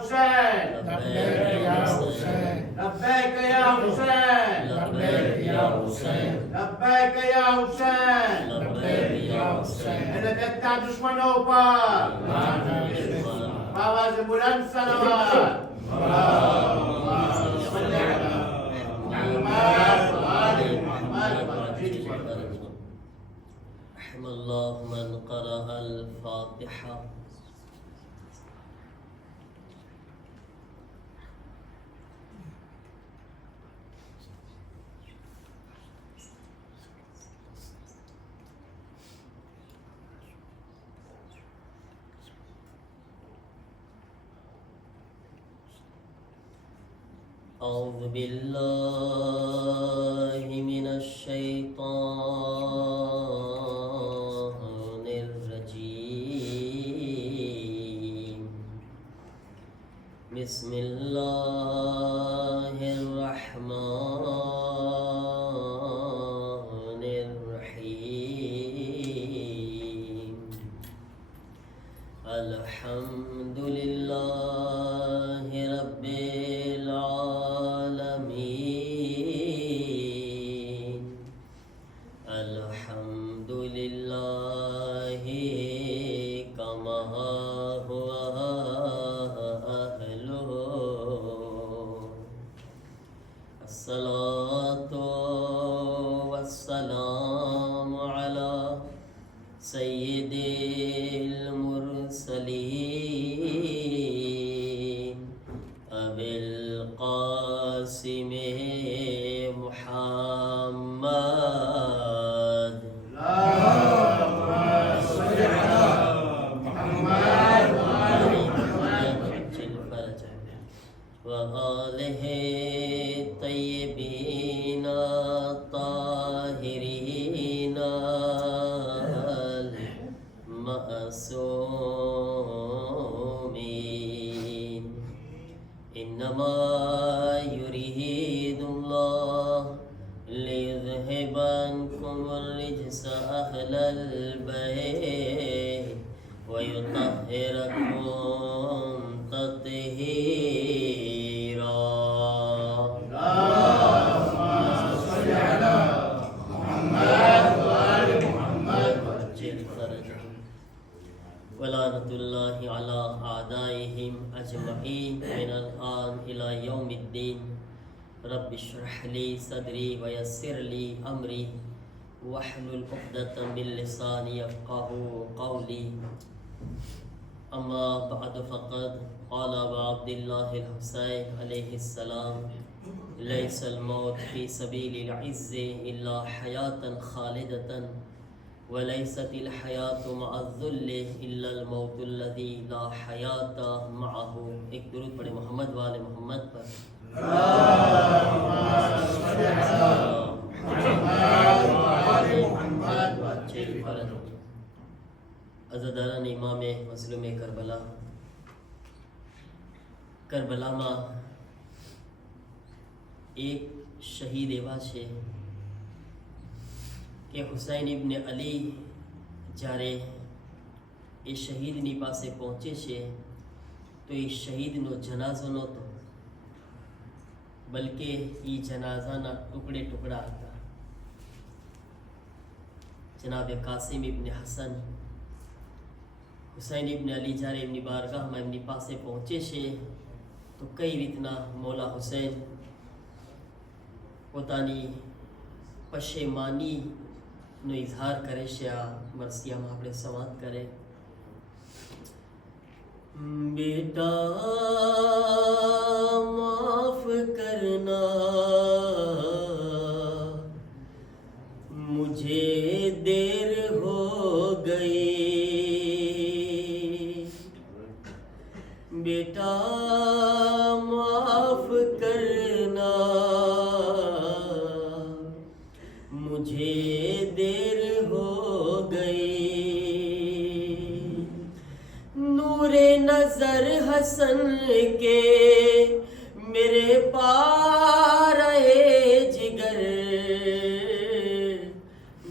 حسین لبیک یا حسین لبیک یا حسین لبیک یا حسین لبیک یا حسین لبیک یا حسین ہدایت دشمنوں پر آواز بلند صلوات رحم اللہ من قرأ الفاتحہ. اعوذ باللہ من الشیطان الرجیم. بسم اللہ الرحمن الرحیم. الحمد للہ رب العالمین. الحمد للہ کما ہوا اہلہ. الصلاۃ والسلام علی سید المرسلین ابی القاسم محمد. وآلہ طیبین طاہرین المعصومین. انما یرید اللہ لیذہب عنکم الرجس اہل البیت ویطہرکم تطہیرا. ولعنۃ اللہ علی اعدائہم اجمعین من الآن الی یوم الدین. رب اشرح لی صدری ویسر لی امری واحلل عقدۃ من لسانی یفقهوا قولی. اما بعد فقد قال ابو عبد اللہ الحسین علیہ السلام لیس الموت فی سبیل العز الا حیاتا خالدتا ولیست الحیات مع الذل الا الموت الذی لا حیات معه. ایک درود پڑھے محمد وآل محمد پر. عزاداران امام مظلوم کربلا. کربلا માં એક શહીદ એવા છે કે હુસૈન ઇબ્ન અલી જ્યારે એ શહીદની પાસે પહોંચે છે તો એ શહીદનો જનાઝો નહોતો, બલકે એ જનાઝાના ટુકડે ટુકડા હતા. જનાબ કાસિમ ઇબ્ન હસન હુસૈન ઇબ્ન અલી જ્યારે એમની બારગાહમાં એમની પાસે પહોંચે છે તો કઈ રીતના મૌલા હુસૈન પોતાની પશેમાનીનો ઇઝહાર કરે છે. આ મરસિયામાં આપણે સંવાદ કરે. બેટા માફ કરના મુझे देर हो गई. बेटा माफ करना मुझे देर हो गई. नूरे नजर हसन के मेरे पार जिगर.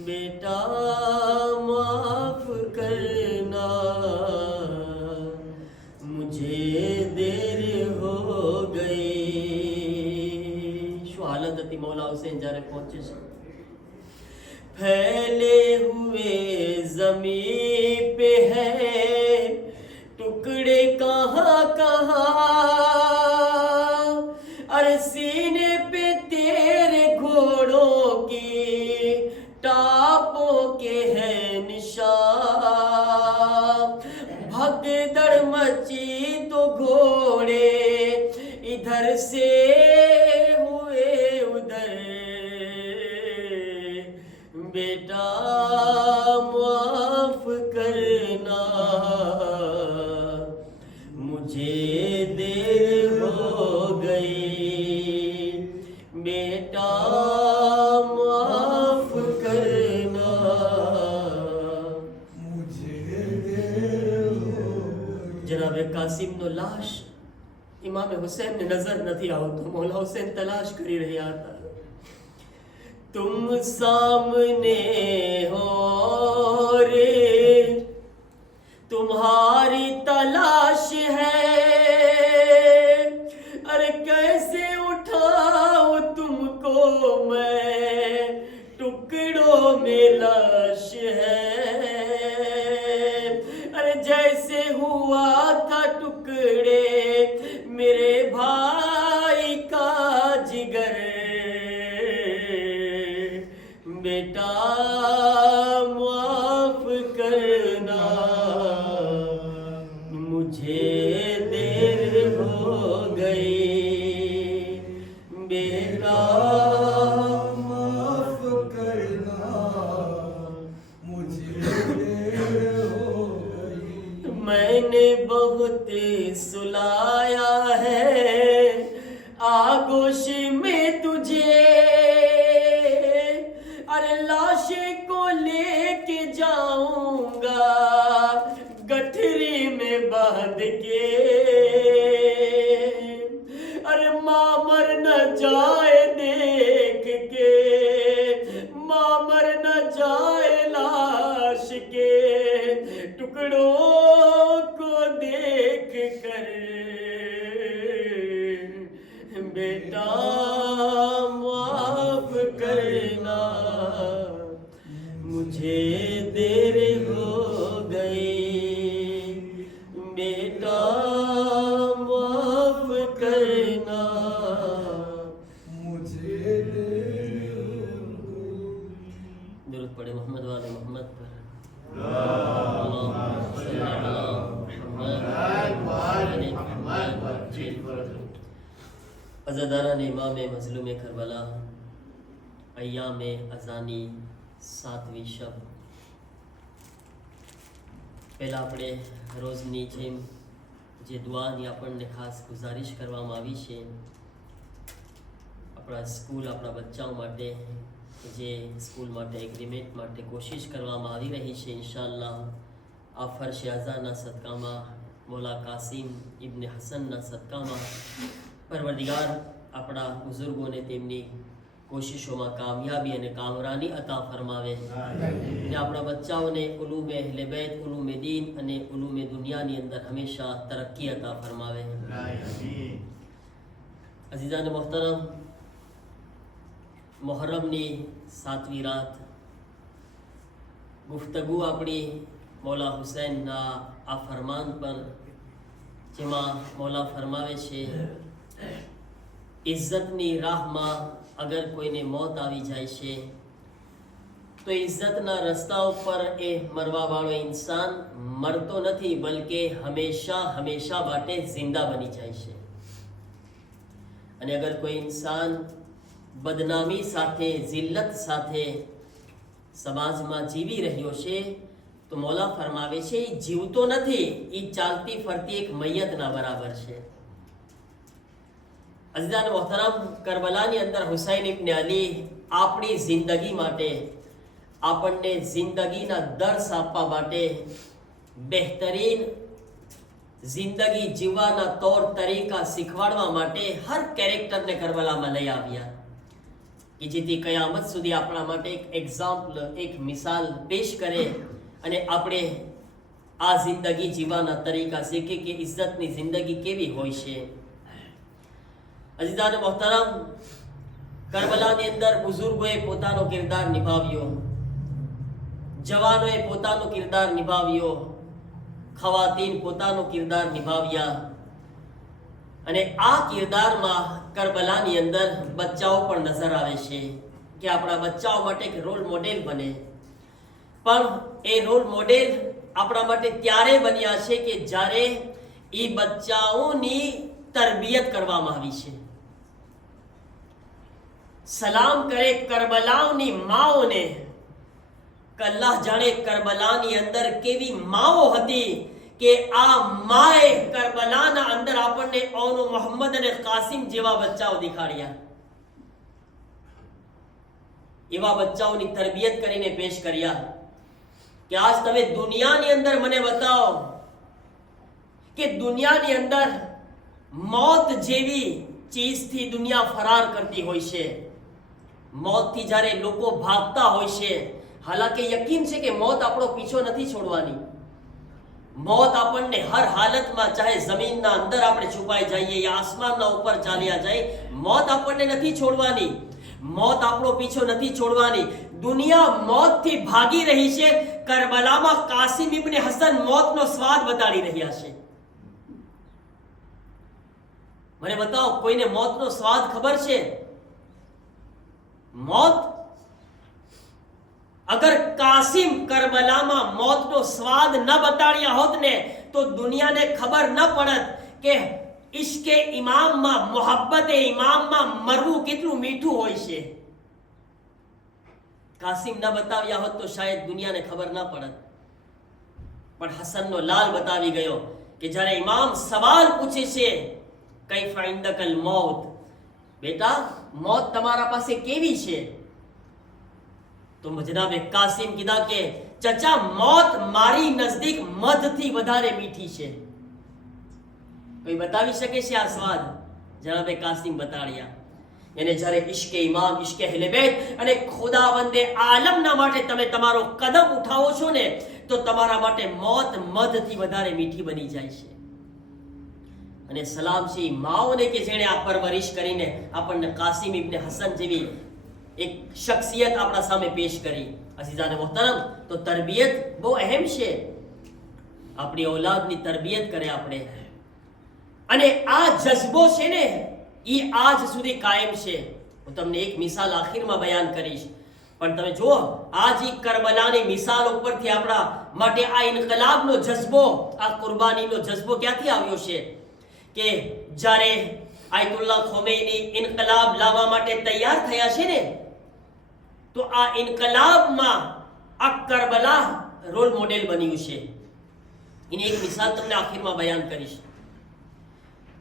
बेटा माफ करना मुझे देर हुसैन जारे पहुंचे छे। फैले हुए जमीन पे है टुकड़े कहाँ कहाँ, अरे सीने पे तेरे घोड़ों की टापों के है निशान। भगदड़ मची तो घोड़े इधर से हुए उधर, बेटा माफ करना मुझे देर हो गई, बेटा माफ करना मुझे देर हो गई। जनाब कासिम नो लाश इमाम हुसैन ने नजर નથી આવતો। મૌલા હુસૈન તલાશ કરી રહ્યા હતા। तुम सामने हो रे तुम्हारी तलाश है, अरे कैसे उठाऊं तुमको मैं टुकड़ों में लाश है, अरे जैसे हुआ था टुकड़े मेरे भाई का जिगर, बेटा माफ करना मुझे देर हो गई, बेटा माफ करना मुझे देर हो गई। मैंने बहुत सुलाया है आगोश में तुझे, अरे लाशे को लेके जाऊंगा गठरी में बांध के, अरे माँ मर न जाए देख के, माँ मर न जाए लाश के टुकड़ों को देख कर, बेटा माफ करना मुझे देर हो गई, बेटा माफ करना मुझे देर हो गई। दुरूद पढ़े मोहम्मद वाले मोहम्मद पर। अज़ादारान इमाम मज़लूम करबला अय्याम अज़ानी 7મી शब। પહેલાં આપણે રોજની જેમ જે દુઆની આપણને ખાસ ગુજારિશ કરવામાં આવી છે આપણા સ્કૂલ આપણા બચ્ચાઓ માટે જે સ્કૂલ માટે એગ્રીમેન્ટ માટે કોશિશ કરવામાં આવી રહી છે ઇન્શાઅલ્લાહ આ ફર્શ અઝાના સદકામાં મૌલા કાસિમ ઇબ્ન હસનના સદકામાં પરવરદિગાર આપણા બુઝુર્ગોને તેમની કોશિશોમાં કામયાબી અને કામરાની અતા ફરમાવે અને આપણા બચ્ચાઓને ઉલૂમે અહલે બેત ઉલૂમે દીન અને ઉલૂમે દુનિયાની અંદર હંમેશા તરક્કી અતા ફરમાવે। અઝીઝાન મોહતરમ, મુહર્રમની 7મી રાત ગુફ્તગુ આપણી મૌલા હુસૈનના આ ફરમાન પર, જેમાં મૌલા ફરમાવે છે ઇજ્જતની રાહમાં અગર કોઈને મોત આવી જાય છે તો ઇજ્જતના રસ્તા ઉપર એ મરવાવાળો ઇન્સાન મરતો નથી બલકે હંમેશા હંમેશા માટે જિંદા બની જાય છે। અને અગર કોઈ ઇન્સાન બદનામી સાથે જિલ્લત સાથે સમાજમાં જીવી રહ્યો છે તો મૌલા ફરમાવે છે એ જીવતો નથી, એ ચાલતી ફરતી એક મૈયતના બરાબર છે। અઝીઝાન મોહતરમ, કરબલાની અંદર હુસૈન ઇબ્ન અલી આપણી જિંદગી માટે આપણને જિંદગીના દર્સ આપવા માટે બહેતરીન જિંદગી જીવવાના તौर તરીકા શીખવાડવા માટે હર કેરેક્ટરને કરબલામાં લઈ આવ્યા કે જેથી કયામત સુધી આપણા માટે એક એક્ઝામ્પલ એક મિસાલ પેશ કરે અને આપણે આ જિંદગી જીવવાના તરીકા શીખીએ કે ઇજ્જતની જિંદગી કેવી હોય છે। અઝીઝાન મોહતરમ, કરબલાની અંદર બુઝુર્ગોએ પોતાનો કિરદાર નિભાવ્યો, જવાનોએ પોતાનો કિરદાર નિભાવ્યો, ખવાતીન પોતાનો કિરદાર નિભાવ્યા. અને આ કિરદારમાં કરબલાની અંદર બચ્ચાઓ પણ નજર આવે છે કે આપણા બચ્ચાઓ માટે એક રોલ મોડેલ બને. પણ એ રોલ મોડેલ આપણા માટે ત્યારે બન્યા છે કે જ્યારે એ બચ્ચાઓની તરબિયત કરવામાં આવી છે. સલામ કરે કરબલાઓની માઓને. અલ્લાહ જાણે કરબલાની અંદર કેવી માઓ હતી કે આ માએ કરબલાના અંદર આપણને ઓનો મોહમ્મદ અને કાસિમ જેવા બચ્ચાઓ દેખાડ્યા. એવા બચ્ચાઓની તરબિયત કરીને પેશ કર્યા કે આજ તમે દુનિયાની અંદર મને બતાવો કે દુનિયાની અંદર મોત જેવી ચીજથી દુનિયા ફરાર કરતી હોય છે. મોતથી જ્યારે લોકો ભાગતા હોય છે, હાલાકી યકીન છે કે મોત આપણો પીછો નથી છોડવાની. મોત આપણને હર હાલતમાં, ચાહે જમીનના અંદર આપણે છુપાઈ જઈએ યા આસમાનના ઉપર ચાલ્યા જાય, મોત આપણને નથી છોડવાની. મોત આપણો પીછો નથી છોડવાની. દુનિયા મોતથી ભાગી રહી છે. કરબલામાં કાસિમ ઇબ્ન હસન મોતનો સ્વાદ બતાડી રહ્યા છે. મને બતાવો, કોઈને મોતનો સ્વાદ ખબર છે? મોત, અગર કાસિમ કરબલામાં મોતનો સ્વાદ ન બતાડ્યા હોત ને તો દુનિયાને ખબર ન પડત કે ઇશ્કે ઇમામમાં, મોહબ્બતે ઇમામમાં મરવું કેટલું મીઠું હોય છે. કાસિમ ન બતાવ્યા હોત તો શાયદ દુનિયાને ખબર ન પડત. પણ હસનનો લાલ બતાવી ગયો કે જ્યારે ઇમામ સવાલ પૂછે છે, કૈફા ઇન્દકલ મૌત, બેટા મોત તમારા પાસે કેવી છે? તો જનાબે કાસિમ કીધા કે ચચા, મોત મારી નજદીક મધથી વધારે મીઠી છે. કોઈ બતાવી શકે છે આ સ્વાદ? જનાબે કાસિમ બતાડ્યા. એને જ્યારે ઇશ્કે ઇમામ, ઇશ્કે અહલે બેત અને ખુદાવંદે આલમના માટે તમે તમારો કદમ ઉઠાવો છો ને તો તમારા માટે મોત મધથી વધારે મીઠી બની જાય છે. અને સલામ છે માઓને કે જેણે આ પરવરિશ કરીને આપણને કાસિમ ઇબ્ન હસન જેવી એક શખ્સિયત આપણા સામે પેશ કરી. અઝીઝાને મોહતરમ, તો તરબિયત બહુ અહેમ છે. આપણી ઔલાદની તરબિયત કરે આપણે. અને આ જજ્બો છે ને એ આજ સુધી કાયમ છે. હું તમને એક મિસાલ આખીરમાં બયાન કરીશ, પણ તમે જુઓ આજ ઈ કરબલાની મિસાલ ઉપરથી આપણા માટે આ ઇન્કલાબનો જજ્બો, આ કુરબાનીનો જજ્બો ક્યાંથી આવ્યો છે કે જ્યારે આયતુલ્લાહ ખોમૈની ઇન્કલાબ લાવવા માટે તૈયાર થયા છે ને, તો આ ઇન્કલાબમાં આ કરબલા રોલ મોડેલ બન્યું છે. એની એક મિસાલ તમને આખીરમાં બયાન કરીશ.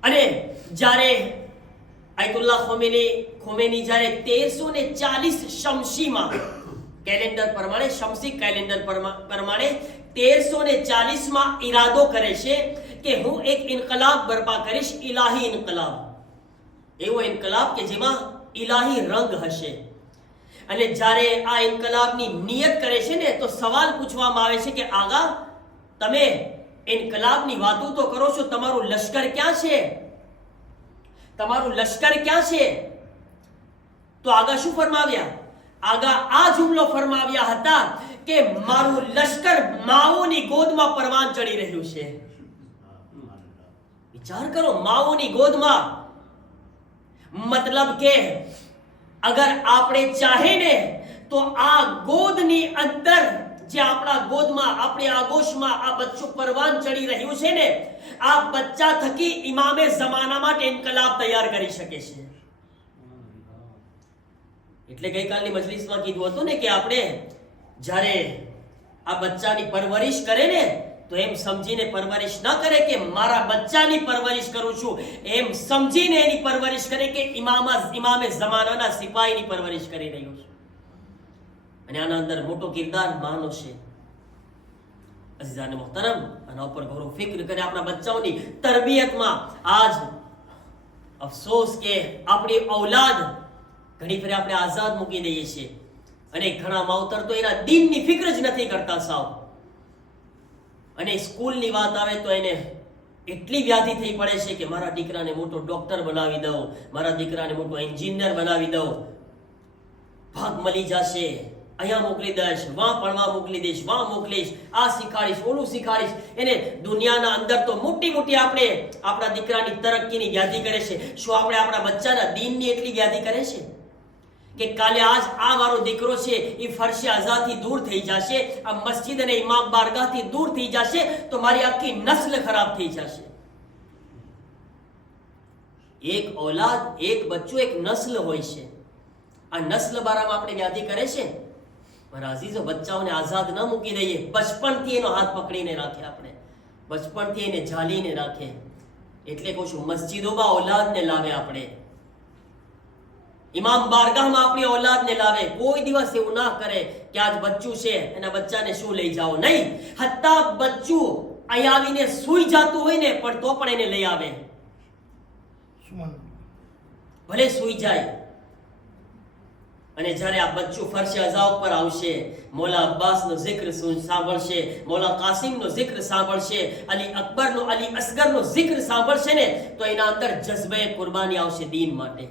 અને જ્યારે આયતુલ્લાહ ખોમૈની જ્યારે 1340 શમસીમાં, કેલેન્ડર પ્રમાણે, શમસી કેલેન્ડર પ્રમાણે 1340માં ઈરાદો કરે છે કે હું એક ઇન્કલાબ બરપા કરીશ, ઇલાહી ઇન્કલાબ. એવો ઇન્કલાબ કે જેમાં ઇલાહી રંગ હશે. અને જ્યારે આ ઇન્કલાબની નિયત કરે છે ને તો સવાલ પૂછવામાં આવે છે કે આગા, તમે ઇન્કલાબની વાતો તો કરો છો, તમારું લશ્કર ક્યાં છે? તમારું લશ્કર ક્યાં છે? તો આગા શું ફરમાવ્યા? આગા આ જુમલો ફરમાવ્યા હતા કે મારું લશ્કર માઓની ગોદમાં પરવાન ચડી રહ્યું છે. વિચાર કરો, માઓની ગોદમાં. મતલબ કે અગર આપણે ચાહે ને તો આ ગોદની અંદર, જે આપણા ગોદમાં, આપણી આગોશમાં આ બચ્ચું પરવાન ચડી રહ્યું છે ને, આ બચ્ચા થકી ઇમામે ઝમાના માટે ઇન્કલાબ તૈયાર કરી શકે છે. એટલે ગઈકાલની મજલિસમાં કીધું હતું ને કે આપણે જ્યારે આ બચ્ચાની પરવરિશ કરે ને તો એમ સમજીને પરવરિશ ન કરે કે મારા બચ્ચાની પરવરિશ કરું છું, એમ સમજીને એની પરવરિશ કરે કે ઇમામે ઝમાનાના સિપાહીની પરવરિશ કરી રહ્યો છું. અને આના અંદર મોટો કિરદાર માનો છે. અઝીઝાને મોહતરમ, આના ઉપર ગૌરવ ફિક્ર કરે આપણા બચ્ચાઓની તરબિયતમાં. આજ અફસોસ કે આપણી ઔલાદ ઘણી ફરી આપણે આઝાદ મૂકી દઈએ છીએ અને ઘણા માવતર તો એના દીનની ફિક્ર જ નથી કરતા સાવ. અને સ્કૂલની વાત આવે તો એને એટલી વ્યાધિ થઈ પડે છે કે મારા દીકરાને મોટો ડોક્ટર બનાવી દઉં, મારા દીકરાને મોટો એન્જિનિયર બનાવી દઉં. ભાગ મળી જશે, અહીંયા મોકલી દઈશ, વાં ભણવા મોકલી દઈશ, વાં મોકલીશ, આ શીખાડીશ, ઓલું શીખાડીશ. એને દુનિયાના અંદર તો મોટી મોટી આપણે આપણા દીકરાની તરક્કીની યાદી કરે છે. શું આપણે આપણા બચ્ચાના દીનની એટલી યાદી કરે છે કે કાલે આજ આ મારો દીકરો છે એ ફરશે આઝાદથી દૂર થઈ જશે, આ મસ્જિદ અને ઇમામ બારગાહથી દૂર થઈ જશે તો મારી આખી નસ્લ ખરાબ થઈ જશે. એક औलाद, એક બચ્ચો, એક નસ્લ હોય છે. આ નસ્લ બારામાં આપણે યાદી કરે છે. મારા અઝીઝો, બચ્ચાઓને આઝાદ ન મૂકી દઈએ. બચપણથી એનો હાથ પકડીને રાખે, આપણે બચપણથી એને ઝાલીને રાખે. એટલે કહું છું, મસ્જિદોમાં औलादને લાવે, આપણે ઇમામ બારગાહમાં આપણી औलादને લાવે. કોઈ દિવસ એવું ના કરે કે આજ બચ્ચું છે એના બચ્ચાને શું લઈ જાઓ. નહીં, હત્તા બચ્ચું અહીં આવીને સૂઈ જતું હોય ને પણ તો પણ એને લઈ આવે, ભલે સૂઈ જાય. અને જ્યારે આ બચ્ચું ફરશે અઝા ઉપર આવશે, મૌલા અબ્બાસનો જિક્ર સાંભળશે, મૌલા કાસિમનો જિક્ર સાંભળશે, અલી અકબરનો, અલી અસગરનો જિક્ર સાંભળશે ને તો એના અંદર જઝ્બે કુરબાની આવશે દીન માટે.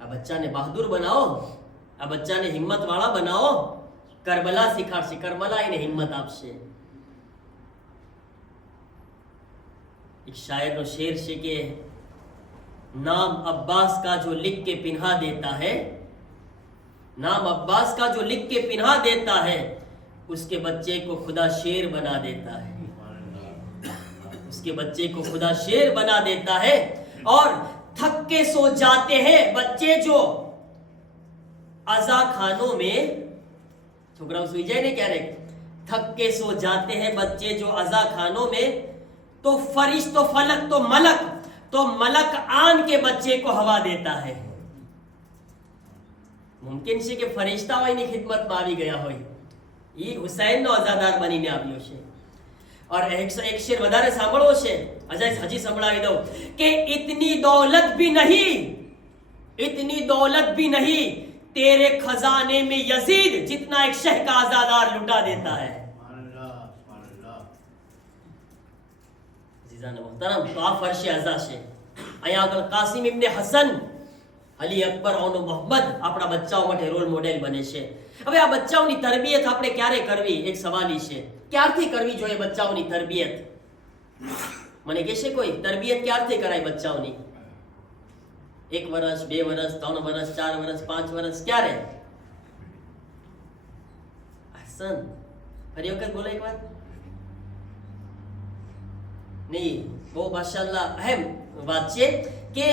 આ બચ્ચાને બહાદુર બનાવો, આ બચ્ચાને હિંમત વાળા બનાવો. કરબલા શીખાડશે, કરબલા એને હિંમત આપશે. एक शायर नो शेर છે કે नाम अब्बास का जो लिख के पिन्हा देता है, नाम अब्बास का जो लिख के पिन्हा देता है, उसके बच्चे को खुदा शेर बना देता है, उसके बच्चे को खुदा शेर बना देता है. और थक के सो जाते हैं बच्चे जो अज़ा खानों में, छोकरा सुई जाए ने क्यारेक, थक के सो जाते हैं बच्चे जो अज़ा खानों में, तो फरिश्तो फलक तो मलक आन के बच्चे को हवा देता है. मुमकिन છે કે ફરિશ્તાઓ એની ખિદમતમાં આવી ગયા હોય. એ હુસૈનનો અઝાદાર બનીને આવ્યો છે. और एक शेर વધારે સાંભળવો છે, અજય હજી સંભળાવી દઉં કે इतनी दौलत भी नहीं तेरे खजाने में यजीद जितना एक शह का आजादार लुटा देता है. मोहतरम, तो आ फर्शे अज़ा છે. અહીંયા આગળ કાસિમ ઇબ્ને હસન, અલી અકબર, ઓનો મોહમ્મદ આપણા બચ્ચાઓ માટે રોલ મોડેલ બને છે. હવે આ બચ્ચાઓની તરબિયત આપણે ક્યારે કરવી, એક સવાલ છે. ક્યારથી કરવી જોઈએ બચ્ચાઓની તરબિયત? મને કહેશે કોઈ, તરબિયત ક્યારથી કરાય બચ્ચાઓની? 1 વર્ષ, 2 વર્ષ, 3 વર્ષ, 4 વર્ષ, 5 વર્ષ, ક્યારે? હસન, ફરી વખત બોલો એક વાત. નહીં, બહુ માશાઅલ્લાહ અહેમ વાત છે કે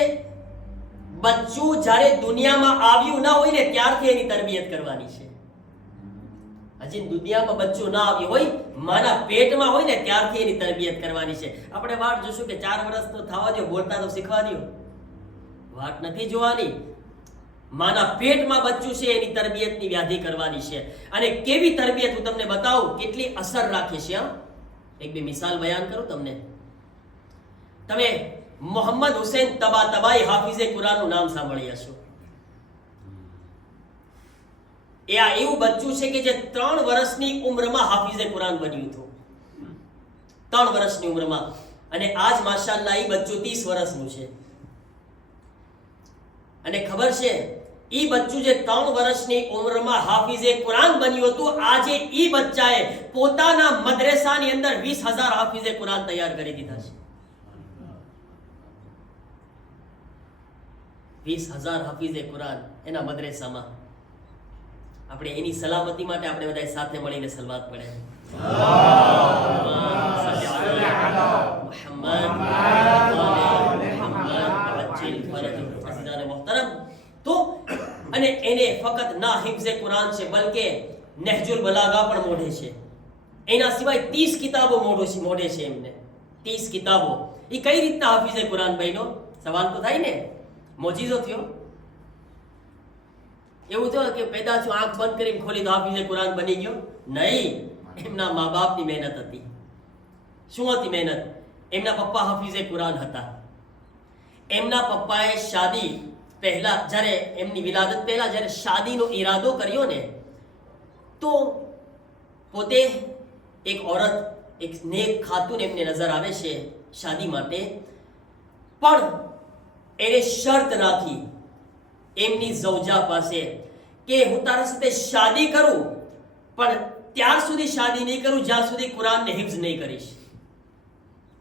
બચ્ચું જ્યારે દુનિયામાં આવ્યું ના હોય ને ત્યારથી એની તરબિયત કરવાની છે. હજી દુનિયામાં બચ્ચું ના આવ્યું હોય, માના પેટમાં હોય ને ત્યારથી એની તરબિયત કરવાની છે. આપણે વાટ જોશું કે 4 વર્ષ તો થવા દો, બોલતા તો શીખવા દો, વાટ નથી જોવાની. માના પેટમાં બચ્ચું છે એની તરબિયતની વ્યાધિ કરવાની છે. અને કેવી તરબિયત હું તમને બતાવું, કેટલી અસર રાખે છે. એક બે મિસાલ બયાન કરું તમને. તમે મોહમ્મદ હુસૈન તબાતબાઈ હાફિઝે કુરાનનું નામ સાંભળી હશો. એ આ એવું બચ્ચું છે કે જે 3 વર્ષની ઉંમરમાં હાફિઝે કુરાન બન્યું હતું. 3 વર્ષની ઉંમરમાં. અને આજ માશાઅલ્લાહ એ બચ્ચું 30 વર્ષનું છે. અને ખબર છે, એ બચ્ચું જે 3 વર્ષની ઉંમરમાં હાફિઝે કુરાન બન્યું હતું, આજે એ બચ્ચાએ પોતાના મદ્રેસાની અંદર 20,000 હાફિઝે કુરાન તૈયાર કરી દીધા છે. 20,000 હાફિઝે કુરાન એના મદ્રેસામાં. આપણે એની સલામતી માટે આપણે બધા સાથે મળીને સલવાત પડે. તો અને એને ફક્ત ના હિફ્ઝે કુરાન છે, બલકે નહજુલ બલાગા પણ મોઢે છે. એના સિવાય 30 કિતાબો મોઢે છે એમને. 30 કિતાબો. એ કઈ રીતના હાફિઝે કુરાન બન્યો? સવાલ તો થાય ને. મોજીઝો થયો? એવું થયું કે પેદા છું, આંખ બંધ કરીને ખોલી તો હાફિઝે કુરાન બની ગયો? નહીં, એમના મા બાપની મહેનત હતી. શું હતી મહેનત? એમના પપ્પા હાફિઝે કુરાન હતા. એમના પપ્પાએ શાદી પહેલા, જ્યારે એમની વિલાદત પહેલા જ્યારે શાદીનો ઈરાદો કર્યો ને, તો પોતે એક औरत, એક નેક ખાતુન એમને નજર આવે છે શાદી માટે, પણ એને શરત રાખી એમની ઝૌજા પાસે કે હું તારા સાથે શાદી કરું, પણ ત્યાર સુધી શાદી નહીં કરું જ્યાં સુધી કુરાનને હિફ્ઝ નહીં કરીશ.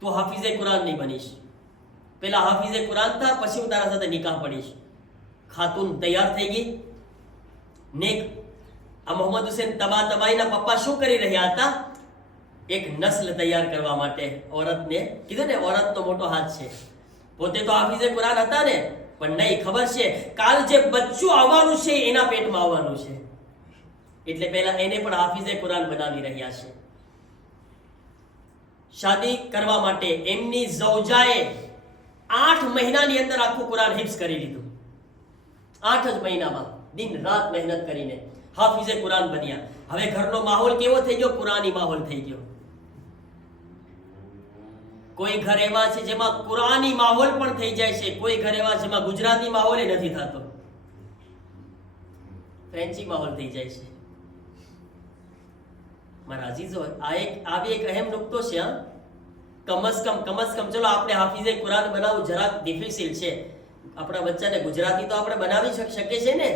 તું હાફિઝે કુરાન નહીં બનીશ. પેલા હાફિઝે કુરાન થા, પછી હું તારા સાથે નિકાહ પડીશ. ખાતુન તૈયાર થઈ ગઈ. નેક આ મોહમ્મદ હુસેન તબાતબાઈના પપ્પા શું કરી રહ્યા હતા? એક નસ્લ તૈયાર કરવા માટે औरतને કીધું ને, औरतનો મોટો હાથ છે. પોતે તો હાફિઝે કુરાન હતા ને, પણ નહીં, ખબર છે કાલ જે બચ્ચું આવવાનું છે એના પેટમાં આવવાનું છે, એટલે પહેલા એને પણ હાફિઝે કુરાન બનાવી રહ્યા છે. શાદી કરવા માટે એમની ઝૌજાએ 8 મહિનાની અંદર આખું કુરાન હિફ્ઝ કરી લીધું. 8 જ મહિનામાં દિન રાત મહેનત કરીને હાફિઝે કુરાન બન્યા. હવે ઘરનો માહોલ કેવો થઈ ગયો? કુરાની માહોલ થઈ ગયો. કોઈ ઘર એવા છે જેમાં કુરાની માહોલ પણ થઈ જાય છે, કોઈ ઘર એવા જેમાં ગુજરાતી માહોલ નથી થતો, ફ્રેન્ચી માહોલ થઈ જાય છે. મારા અજીઝો, આ બી એક અહેમ નુકતો છે. કમ સ કમ ચલો આપણે હાફિઝે કુરાન બનાવવું જરાક ડિફિકલ્ટ છે. આપણા બચ્ચાને ગુજરાતી તો આપણે બનાવી શકીએ છીએ ને.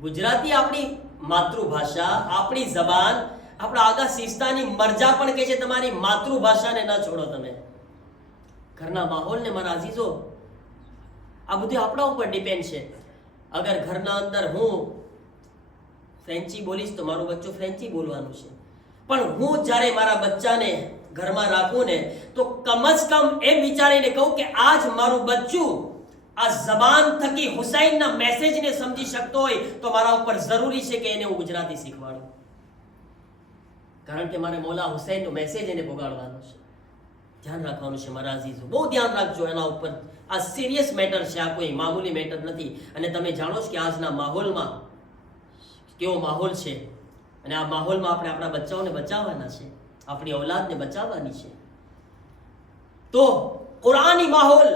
ગુજરાતી આપણી માતૃભાષા, આપણી જબાન. આપણા આગા સિસ્તાની મરજા પણ કહે છે તમારી માતૃભાષાને ન છોડો તમે. ઘરના માહોલને મારા અજીઝો, આ બધું આપણા ઉપર ડિપેન્ડ છે. અગર ઘરના અંદર હું ફ્રેન્ચી બોલીશ તો મારું બચ્ચું ફ્રેન્ચી બોલવાનું છે, પણ હું જ્યારે મારા બચ્ચાને ઘરમાં રાખું ને તો કમ સ કમ એમ વિચારીને કહું કે આજ મારું બચ્ચું આ જબાન થકી હુસૈનના મેસેજને સમજી શકતો હોય તો મારા ઉપર જરૂરી છે કે એને હું ગુજરાતી શીખવાડું, કારણ કે મારે મૌલા હુસૈનનો મેસેજ એને પોગાડવાનો છે. ધ્યાન રાખવાનું છે મારા અઝીઝો, બહુ ધ્યાન રાખજો એના ઉપર. આ સિરિયસ મેટર છે, આ કોઈ મામૂલી મેટર નથી. અને તમે જાણો છો કે આજના માહોલમાં કેવો માહોલ છે, અને આ માહોલમાં આપણે આપણા બચ્ચાઓને બચાવવાના છે, આપણી ઔલાદને બચાવવાની છે. તો કુરાની માહોલ,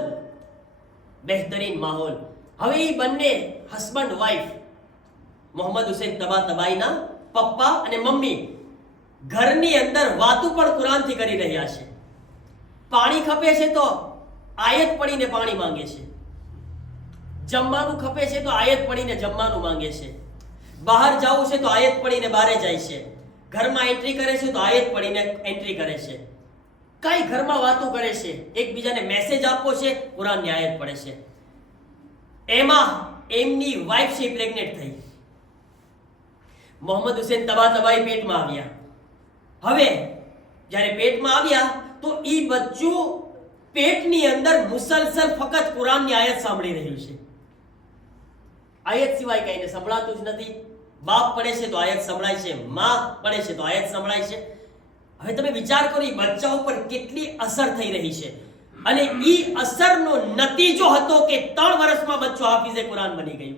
બહેતરીન માહોલ. હવે એ બંને હસબન્ડ વાઇફ, મોહમ્મદ હુસેન તબાતબાઈના પપ્પા અને મમ્મી, ઘરની અંદર વાતું પણ કુરાનથી કરી રહ્યા છે. પાણી ખપે છે તો આયત પડીને પાણી માંગે છે, જમવાનું ખપે છે તો આયત પડીને જમવાનું માંગે છે, બહાર જવું છે તો આયત પડીને બહાર જાય છે, ઘરમાં એન્ટ્રી કરે છે તો આયત પડીને એન્ટ્રી કરે છે. કઈ ઘરમાં વાતો કરે છે, એકબીજાને મેસેજ આપવો છે, કુરાનની આયત પડે છે. એમાં એમની વાઇફ છે પ્રેગ્નેન્ટ થઈ. મોહમ્મદ હુસેન તબાતબાઈ પેટમાં આવ્યા. હવે જ્યારે પેટમાં આવ્યા તો એ બચ્ચું પેટની અંદર મુસલસલ ફક્ત કુરાનની આયત સાંભળી રહ્યું છે. આયત સિવાય કઈને સંભળાતું જ નથી. બાપ પડે છે તો આયત સંભળાય છે, માં પડે છે તો આયત સંભળાય છે. હવે તમે વિચાર કરો એ બચ્ચા ઉપર કેટલી અસર થઈ રહી છે. અને એ અસરનો નતીજો હતો કે 3 વર્ષમાં બચ્ચું હાફિઝે કુરાન બની ગયું.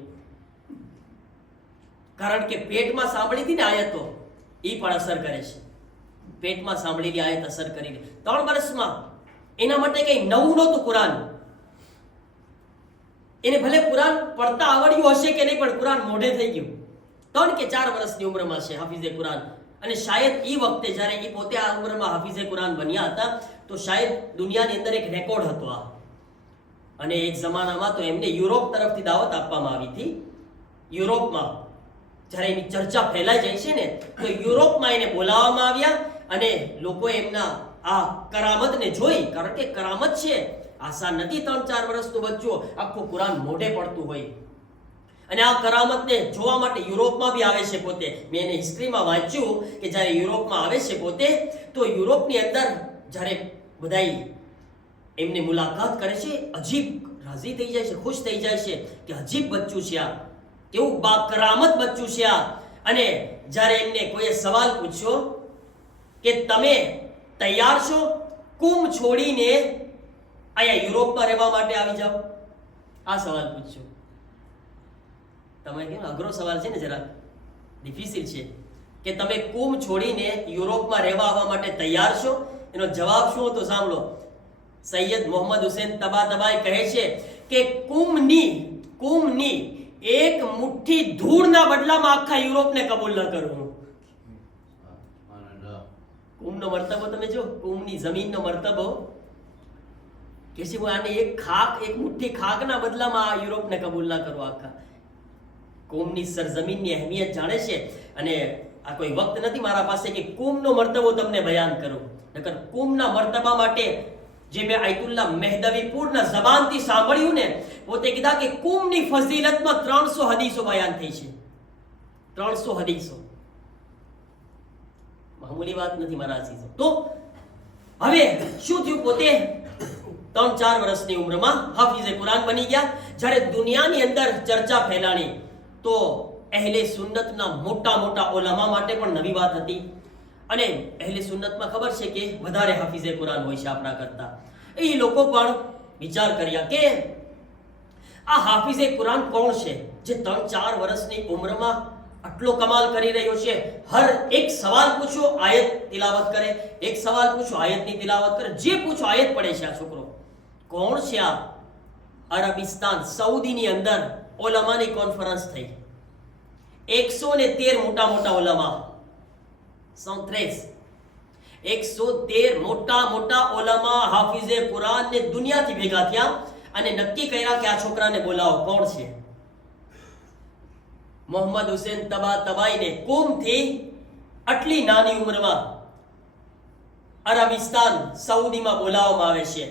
કારણ કે પેટમાં સાંભળી હતી ને આયતો, એ પણ અસર કરે છે. પેટમાં સાંભળેલી આયત અસર કરીને 3 વર્ષમાં એના માટે કઈ નવું નહોતું કુરાન. એને ભલે કુરાન પડતા આવડ્યું હશે કે નહીં, પણ કુરાન મોઢે થઈ ગયું. 3 કે 4 વર્ષની ઉંમરમાં છે હાફિઝે કુરાન. અને શાયદ એ વખતે જ્યારે એ પોતે આ ઉંમરમાં હાફિઝે કુરાન બન્યા હતા તો શાયદ દુનિયાની અંદર એક રેકોર્ડ હતો આ. અને એક જમાનામાં તો એમને યુરોપ તરફથી દાવત આપવામાં આવી હતી. યુરોપમાં જ્યારે એની ચર્ચા ફેલાઈ જાય છે ને તો યુરોપમાં એને બોલાવવામાં આવ્યા અને લોકો એમના આ કરામતને જોઈ, કારણ કે કરામત છે, આસાન નથી 3-4 વર્ષનું બચ્ચું આખું કુરાન મોઢે પડતું હોય. અને આ કરામતને જોવા માટે યુરોપમાં બી આવે છે પોતે. મેં એને હિસ્ટ્રીમાં વાંચ્યું કે જ્યારે યુરોપમાં આવે છે પોતે તો યુરોપની અંદર જ્યારે બધા એમની મુલાકાત કરે છે, અજીબ રાજી થઈ જાય છે, ખુશ થઈ જાય છે કે અજીબ બચ્ચું છે આ, કેવું બાકરામત બચ્ચું છે આ. અને જ્યારે એમને કોઈએ સવાલ પૂછ્યો કે તમે તૈયાર છો કુમ છોડીને અહીંયા યુરોપમાં રહેવા માટે આવી જાઓ, આ સવાલ પૂછ્યો. તમે કેમ અઘરો સવાલ છે ને, જરા ડિફિકલ્ટ છે કે તમે કુમ છોડીને યુરોપમાં રહેવા આવવા માટે તૈયાર છો? એનો જવાબ શું હતો સાંભળો. સૈયદ મોહમ્મદ હુસેન તબાતબાઈ કહે છે કે કુમની એક મુઠ્ઠી ધૂળના બદલામાં આખા યુરોપને કબૂલ ન કરું. કુમનો મર્તબો તમે જો, કુમની જમીનનો મર્તબો કે હું આને એક મુઠ્ઠી ખાકના બદલામાં આ યુરોપને કબૂલ ના કરું. આખા કોમની સરજમીનની અહેમિયત જાણે છે. અને આ કોઈ વખત નથી મારા પાસે કે કુમનો મર્તબો તમને બયાન કરું. નકર કુમના મર્તબા માટે જે મેં આયતુલ્લાહ મહેદવી પૂરના જબાનથી સાંભળ્યું ને, પોતે કીધા કે કુમની ફઝીલતમાં 300 હદીસો બયાન થઈ છે. 300 હદીસો મામૂલી વાત નથી મારા અઝીઝો. તો હવે શું થયું? પોતે 3-4 વર્ષની ઉંમરમાં હાફિઝે કુરાન બની ગયા. જ્યારે દુનિયાની અંદર ચર્ચા ફેલાણી તો અહેલે સુન્નતના મોટા મોટા ઉલમા માટે પણ નવી વાત હતી. અને અહેલે સુન્નતમાં ખબર છે કે વધારે હાફિઝે કુરાન હોય છે આપણા કરતા. એ લોકો પણ વિચાર કર્યા કે આ હાફિઝે કુરાન કોણ છે જે 3-4 વર્ષની ઉંમરમાં આટલો કમાલ કરી રહ્યો છે? હર એક સવાલ પૂછો આયત તિલાવત કરે, એક સવાલ પૂછો આયતની તિલાવત કરે, જે પૂછો આયત પડે છે. આ છોકરો કોણ છે? આ અરબિસ્તાન સાઉદીની અંદર ઉલમાની કોન્ફરન્સ થઈ. 113 મોટા મોટા ઉલમા, 113 મોટા મોટા ઉલમા હાફિઝે કુરાન ને દુનિયાથી ભેગા થયા અને નક્કી કર્યા કે આ છોકરાને બોલાવો. કોણ છે? મોહમ્મદ હુસૈન તબાતબાઈને કોમથી આટલી નાની ઉંમરમાં અરબિસ્તાન સાઉદીમાં બોલાવવામાં આવે છે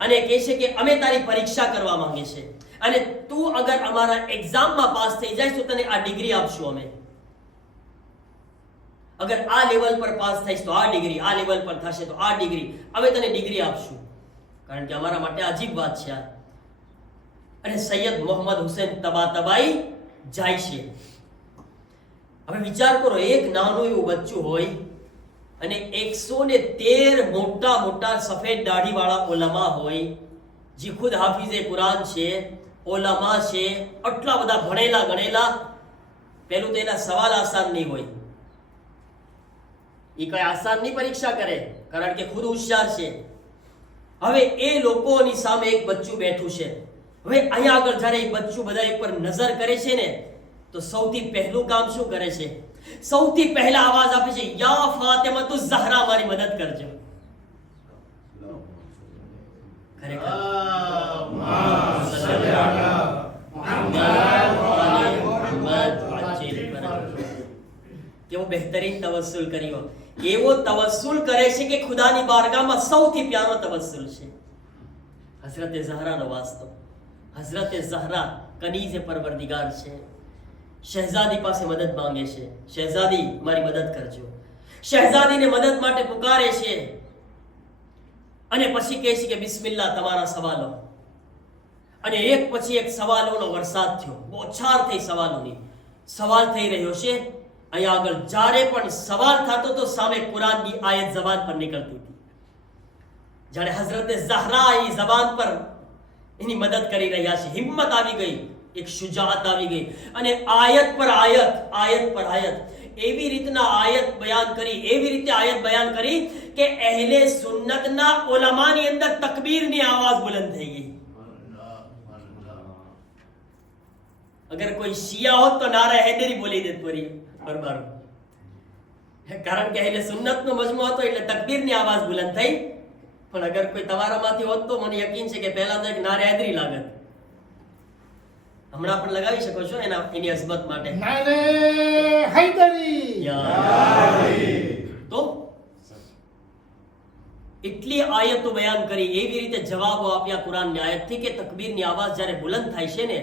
અને કહે છે કે અમે તારી પરીક્ષા કરવા માંગે છે અને તું અગર અમારા એક્ઝામમાં પાસ થઈ જાય તો તને આ ડિગ્રી આપશું. અમે અગર આ લેવલ પર પાસ થઈશ તો આ ડિગ્રી, આ લેવલ પર થશે તો આ ડિગ્રી, અમે તને ડિગ્રી આપશું. કારણ કે અમારા માટે અજીબ વાત છે આ. અને સૈયદ મોહમ્મદ હુસૈન તબાતબાઈ જાય છે. હવે વિચાર કરો, એક નાનું એવું બચ્ચું હોય અને 113 મોટા મોટા સફેદ દાઢી વાળા ઉલમા હોય, જે ખુદ હાફિઝે કુરાન છે, ઉલમા છે, આટલા બધા ભણેલા ગણેલા. પહેલું તો એના સવાલ આસાન નહીં હોય. એ કઈ આસાનની પરીક્ષા કરે કારણ કે ખુદ હોશિયાર છે. હવે એ લોકોની સામે એક બચ્ચું બેઠું છે. હવે અહીંયા આગળ જ્યારે એ બચ્ચું બધા પર નજર કરે છે ને, તો સૌથી પહેલું કામ શું કરે છે? સૌથી પહેલા આવાજ આપે છે, યા ફાતિમા તું ઝહરા મારી મદદ કરજો. ખરેખર કેવો બહેતરીન તવસ્સુલ કર્યો. એવો તવસ્સુલ કરે છે કે ખુદાની બારગાહમાં સૌથી પ્યારો તવસ્સુલ છે હઝરતે ઝહરાનો વાસ્તો. હઝરતે ઝહરા કનીઝે પરવરદિગાર છે. શહેઝાદી પાસે મદદ માંગે છે, શહેઝાદી મારી મદદ કરજો. શહેઝાદીને મદદ માટે પુકારે છે અને પછી કહે છે કે બિસ્મિલ્લાહ, તમારા સવાલો. અને એક પછી એક સવાલોનો વરસાદ થયો. બોછાર થઈ સવાલોની. સવાલ થઈ રહ્યો છે. અહીંયા આગળ જ્યારે પણ સવાલ થતો તો સામે કુરાનની આયત જબાન પર નીકળતી હતી. જ્યારે હઝરતે ઝહરા એ જબાન પર એની મદદ કરી રહ્યા છે, હિંમત આવી ગઈ, એક શુજાઅત આવી ગઈ અને આયત પર આયત, આયત પર આયત, એવી રીતના આયત બયાન કરી, એવી રીતે આયત બયાન કરી કે અહેલે સુન્નતના ઉલમાની અંદર તકબીરની આવાજ બુલંદ થઈ ગઈ. અગર કોઈ શિયા હોત તો નારા હૈદરી બોલી દેત પરી બરબાર. કારણ કે અહેલે સુન્નતનો મજમુ હતો એટલે તકબીરની આવાજ બુલંદ થઈ. પણ અગર કોઈ તમારામાંથી હોત તો મને યકીન છે કે પહેલા તો એક નારે હૈદરી લાગત. હમણાં પણ લગાવી શકો છો એની અઝમત માટે. નારે હૈદરી. તો એટલી આયતો બયાન કરી, એવી રીતે જવાબો આપ્યા કુરાનની આયતથી કે તકબીરની આવાજ જ્યારે બુલંદ થાય છે ને,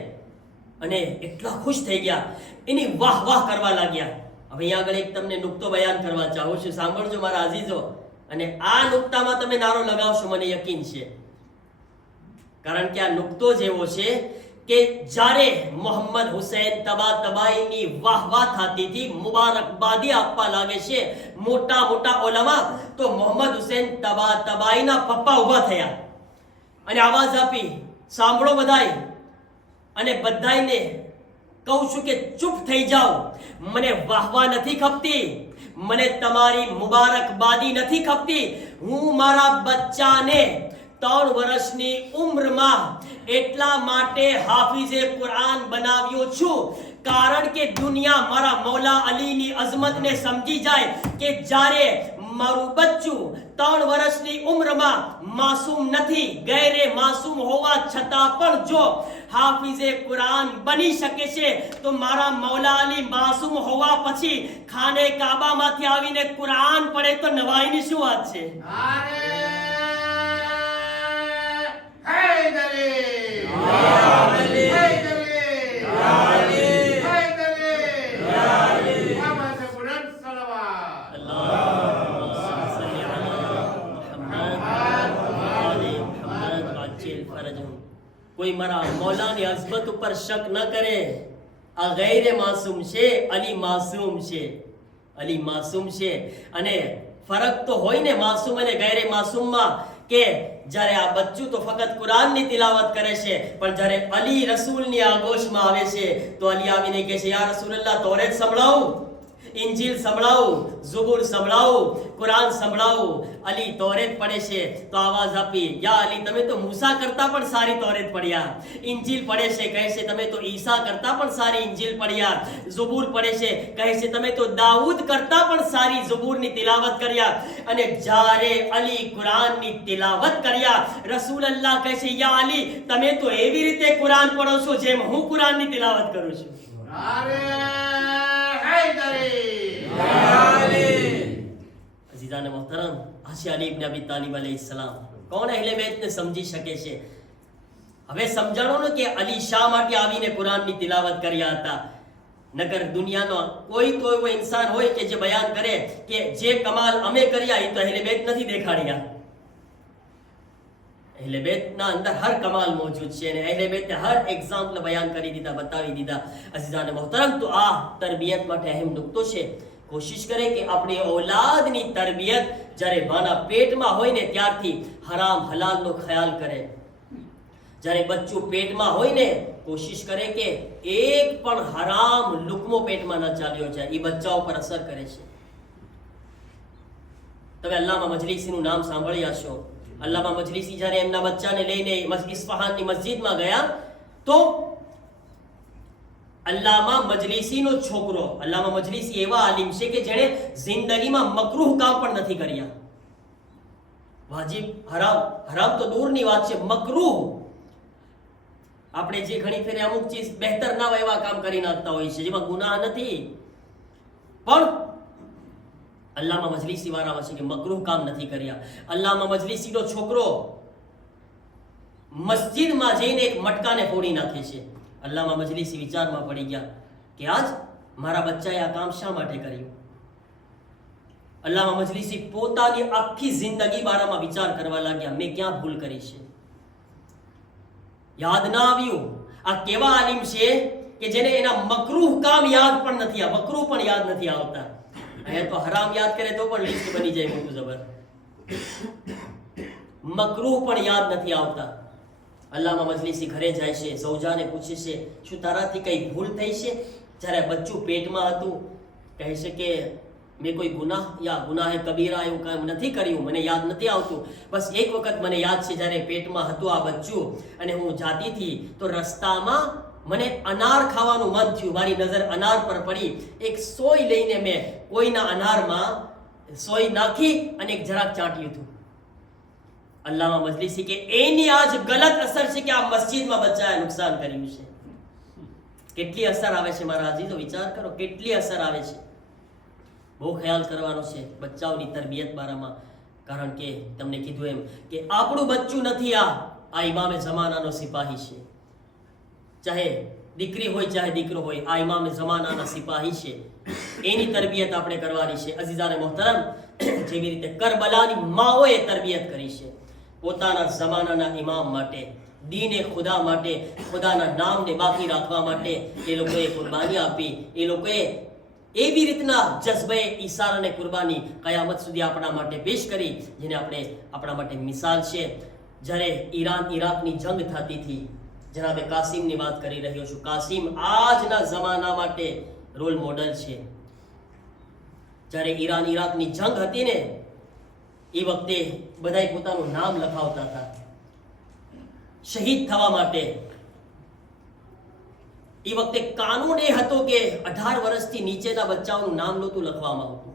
અને એટલા ખુશ થઈ ગયા, એની વાહ વાહ કરવા લાગ્યા. હવે અહીંયા આગળ એક તમને નુક્તો બયાન કરવા ચાહું છું, સાંભળજો મારા અઝીઝો. અને આ નુક્તામાં તમે નારો લગાવશો મને યકીન છે. કારણ કે આ નુક્તો જેવો છે કે જ્યારે મોહમ્મદ હુસૈન તબાતબાઈની વાહ વાહ થતી હતી, મુબારકબાદી આપવા લાગે છે મોટા મોટા ઉલમા, તો મોહમ્મદ હુસૈન તબાતબાઈના પપ્પા ઊભા થયા અને આવાજ આપી, સાંભળો બધાય. અને બધાયને કહું છું કે ચૂપ થઈ જાઓ. મને વાહવા નથી ખપતી, મને તમારી મુબારકબાદી નથી ખપતી. હું મારા બચ્ચાને 3 વર્ષની ઉંમરમાં એટલા માટે હાફિઝે કુરાન બનાવ્યો છું કારણ કે દુનિયા મારા મૌલા અલીની અઝમતને સમજી જાય કે જ્યારે મારું બચ્ચું 3 વર્ષની ઉંમરમાં માસૂમ નથી, ગેરે માસૂમ હોવા છતાં પણ જો હાફિઝે કુરાન બની શકે છે તો મારા મૌલા અલી માસૂમ હોવા પછી ખાને કાબામાંથી આવીને કુરાન પડે તો નવાઈની શું વાત છે? નારે હૈદરી! હૈદરી! હૈદરી! મોહમ્મદ બુલંદ સલવાત! अल्लाहुम्मा सल्लि अला मुहम्मद व आले मुहम्मद वअज्जिल फरजहुम। कोई मारा मौलानी अज़मत ઉપર શક ન કરે। આ ગૈર માસૂમ છે, અલી માસૂમ છે, અલી માસૂમ છે। અને ફરક તો હોય ને માસૂમ અને ગૈર માસૂમમાં કે જ્યારે આ બચ્ચું તો ફક્ત કુરાનની તિલાવત કરે છે, પણ જ્યારે અલી રસૂલની આગોશમાં આવે છે તો અલી આવીને કહે છે, યા રસૂલલ્લાહ તૌરેત સંભળાવું, ઇન્જીલ સંભળાવું, ઝુબૂર સંભળાવું, કુરાન સંભળાવું। અલી તૌરેત પડે છે તો આવાજ આપી, યા અલી તમે તો મૂસા કરતા પણ સારી તૌરેત પડ્યા। ઇન્જીલ પડે છે, કહે છે તમે તો ઈસા કરતા પણ સારી ઇન્જીલ પડ્યા। ઝુબૂર પડે છે, કહે છે તમે તો દાઉદ કરતા પણ સારી ઝુબૂરની તિલાવત કર્યા। અને જ્યારે અલી કુરાનની તિલાવત કર્યા, રસૂલલ્લાહ કહે છે, યા અલી તમે તો એવી રીતે કુરાન પઢો છો જેમ હું કુરાનની તિલાવત કરું છું। નારે હૈદરી! અઝીઝાન મોહતરમ, હશે અલી ઇબ્ન અબી તાલિબ અલૈહિસ્સલામ કોણ અહેલે બેતને સમજી શકે છે? હવે સમજાણો ને કે અલી શા માટે આવીને કુરાનની તિલાવત કર્યા હતા। નગર દુનિયાનો કોઈ તો એવો ઇન્સાન હોય કે જે બયાન કરે કે જે કમાલ અમે કર્યા એ તો અહેલે બેત નથી દેખાડ્યા। અહેલે બેતના અંદર હર કમાલ મોજૂદ છે અને અહેલે બેતે હર એક્ઝામ્પલ બયાન કરી દીધા, બતાવી દીધા। અઝીઝાન મોહતરમ, તો આ તરબિયત માટે અહેમ નુક્તો છે। કોશિશ કરે કે આપણી ઔલાદની તરબિયત જ્યારે માના પેટમાં હોય ને ત્યારથી હરામ હલાલનો ખ્યાલ કરે। જ્યારે બચ્ચું પેટમાં હોય ને કોશિશ કરે કે એક પણ હરામ લુકમો પેટમાં ન ચાલ્યો જાય, એ બચ્ચાઓ પર અસર કરે છે। તમે અલ્લામા મજલિસીનું નામ સાંભળ્યા હશો। અલ્લામા મજલિસી જ્યારે એમના બચ્ચાને લઈને ઇસ્ફહાનની મસ્જિદમાં ગયા તો અલ્લામા મજલિસીનો છોકરો, અલ્લામા મજલિસી એવા આલિમ છે કે જેણે જિંદગીમાં મકરૂહ કામ પણ નથી કર્યા। વાજિબ હરામ, હરામ તો દૂરની વાત છે, મકરૂહ આપણે જે ઘણી ફેરે અમુક ચીજ બહેતર ના હોય એવા કામ કરી નાખતા હોય છે જેમાં ગુનાહ નથી, પણ અલ્લામા મજલિસી વાળામાં છે કે મકરૂહ કામ નથી કર્યા। અલ્લામા મજલિસીનો છોકરો મસ્જિદમાં જઈને એક મટકાને ફોડી નાખે છે। અલ્લામા મજલિસી વિચારમાં પડી ગયા કે આજ મારા બચ્ચાએ આ કામ શા માટે કર્યું। અલ્લામા મજલિસી પોતાની આખી જિંદગી બારામાં વિચાર કરવા લાગ્યા, મેં ક્યાં ભૂલ કરી છે। યાદ ના આવ્યું। આ કેવા આલિમ છે કે જેને એના મકરૂહ કામ યાદ પણ નથી, મકરૂહ પણ યાદ નથી આવતા। અહીંયા તો હરામ યાદ કરે તો પણ લિસ્ટ બની જાય મોટું જબર, મકરૂહ પણ યાદ નથી આવતા। અલ્લામા મજલિસી ઘરે જાય છે, સૌજાને પૂછે છે, શું તારાથી કઈ ભૂલ થઈ છે? જ્યારે બચ્ચું પેટમાં હતું કહે છે કે મેં કોઈ ગુનાહ યા ગુનાહે કબીરા એવું કામ નથી કર્યું, મને યાદ નથી આવતું। બસ એક વખત મને યાદ છે જ્યારે પેટમાં હતું આ બચ્ચું અને હું જાતી હતી તો રસ્તામાં મને અનાર ખાવાનું મન થયું, મારી નજર અનાર પર પડી, એક સોય લઈને મેં કોઈના અનારમાં સોય નાખી અને એક જરાક ચાટ્યું હતું। અલ્લામા મજલિસી કે એની આજ ગલત અસર છે કે આ મસ્જિદમાં બચ્ચાએ નુકસાન કર્યું છે। કેટલી અસર આવે છે મારા અજીઝો, વિચાર કરો કેટલી અસર આવે છે। બહુ ખ્યાલ કરવાનો છે બચ્ચાઓની તરબિયત બારામાં, કારણ કે તમને કીધું એમ કે આપણું બચ્ચું નથી, આ ઇમામે જમાનાનો સિપાહી છે। ચાહે દીકરી હોય ચાહે દીકરો હોય, આ ઇમામે જમાનાના સિપાહી છે, એની તરબિયત આપણે કરવાની છે। અઝીઝાને મોહતરમ, જેવી રીતે કરબલાની માઓએ તરબિયત કરી છે પોતાના જમાનાના ઇમામ માટે, દીને ખુદા માટે, ખુદાના નામને બાકી રાખવા માટે એ લોકોએ કુરબાની આપી। એ લોકોએ એવી રીતના જઝ્બે ઈસાર અને કુરબાની કયામત સુધી આપણા માટે પેશ કરી જેને આપણે આપણા માટે મિસાલ છે। જ્યારે ઈરાન ઇરાકની જંગ થતી હતી, જનાબે કાસિમની વાત કરી રહ્યો છું, કાસિમ આજના જમાના માટે રોલ મોડલ છે। જ્યારે ઈરાન ઇરાકની જંગ હતી ને એ વખતે બધાય પોતાનું નામ લખાવતા હતા શહીદ થવા માટે। એ વખતે કાનૂન એ હતો કે 18 વર્ષથી નીચેના બચ્ચાઓનું નામ નહોતું લખવામાં આવતું।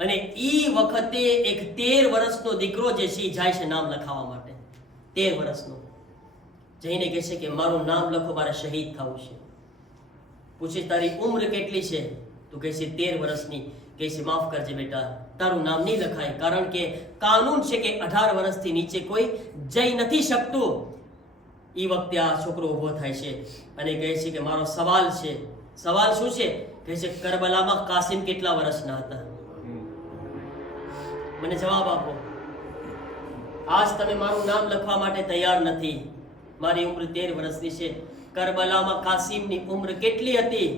અને ઈ વખતે એક 13 વર્ષનો દીકરો જે છે જાય છે નામ લખાવવા માટે. 13 વર્ષનો જઈને કહે છે કે મારું નામ લખો, મારે શહીદ થવું છે. પૂછે તારી ઉંમર કેટલી છે? તો કહે છે 13 વર્ષની. કહે છે માફ કરજે બેટા, તારું નામ નહીં લખાય, કારણ કે કાનૂન છે કે 18 વર્ષથી નીચે કોઈ જઈ નથી શકતું. એ વખતે આ છોકરો ઊભો થાય છે અને કહે છે કે મારો સવાલ છે. સવાલ શું છે? કહે છે કરબલામાં કાસિમ કેટલા વર્ષના હતા? મને જવાબ આપો. આજ તમે મારું નામ લખવા માટે તૈયાર નથી. મારી ઉંમર 13 વર્ષની છે. કરબલામાં કાસિમની ઉંમર કેટલી હતી?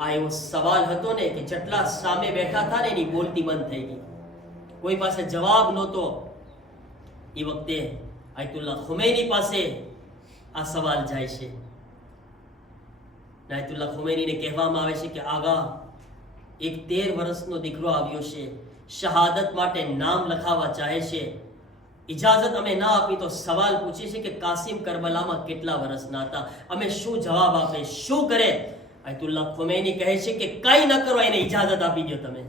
આ એવો સવાલ હતો ને કે જેટલા સામે બેઠા હતા ને એની બોલતી બંધ થઈ ગઈ. કોઈ પાસે જવાબ નહોતો. એ વખતે આયતુલ્લા ખુમૈની પાસે આ સવાલ જાય છે. આયતુલ્લા ખુમૈનીને કહેવામાં આવે છે કે આગા, એક 13 વર્ષનો દીકરો આવ્યો છે, શહાદત માટે નામ લખાવવા ચાહે છે. ઇજાઝત અમે ના આપી તો સવાલ પૂછે છે કે કાસિમ કરબલામાં કેટલા વર્ષના હતા? અમે શું જવાબ આપે, શું કરે? આયતુલ્લા ખુમૈની કહે છે કે કઈ ન કરો, એને ઇજાઝત આપી દો. તમે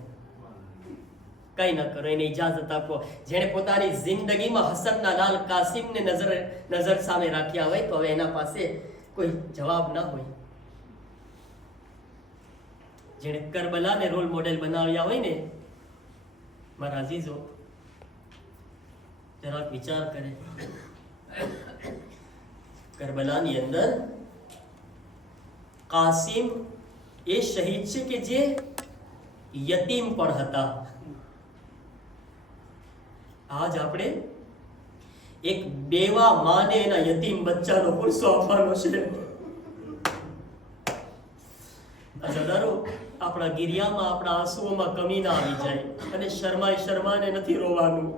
કઈ ન કરો, એને ઇજાઝત આપો. જેણે પોતાની જિંદગીમાં હસનના લાલ કાસિમને નજર સામે રાખ્યા હોય તો હવે એના પાસે કોઈ જવાબ ના હોય. જેણે કરબલાને રોલ મોડેલ બનાવ્યા હોય ને, મારા અઝીઝો, જરાક વિચાર કરે. કરબલાની અંદર કાસિમ એ શહીદ છે કે જે યતીમ પણ હતા. આજ આપણે એક બેવા માને એના યતીમ બચ્ચાનો પુરસો આપવાનો છે. અજાદારો, આપણા ગિરિયામાં, આપણા આંસુઓમાં કમી ના આવી જાય અને શરમાને નથી રોવાનું.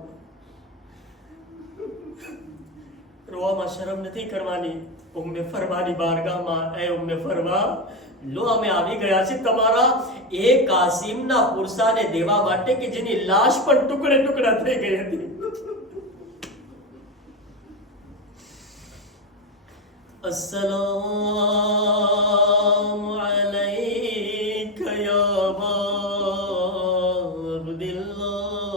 રોવામાં શરમ નથી કરવાની. ઉમ્મે ફરવાની બારગાહમાં, એ ઉમ્મે ફરવા, લો અમે આવી ગયા છે તમારા એ કાસિમના પુરસાને દેવા માટે કે જેની લાશ પણ ટુકડે ટુકડા થઈ ગઈ હતી. અસ્સલામુ અલૈકા યા અબદલ્લાહ,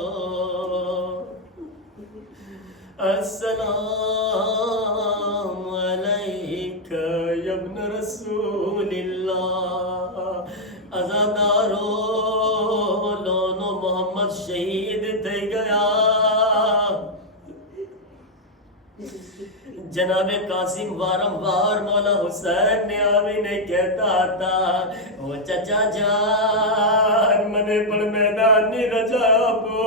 અસ્સલામુ અલૈકા યા ઇબ્ન રસૂલિલ્લાહ. અઝાદારો, લોનો મોહમ્મદ શહીદ થઈ ગયા. જનાબે કાસિમ વારંવાર મૌલા હુસૈન ને આવીને કહેતા હતા, ઓ ચચા જાન, મને પણ મેદાનની રજા આપો.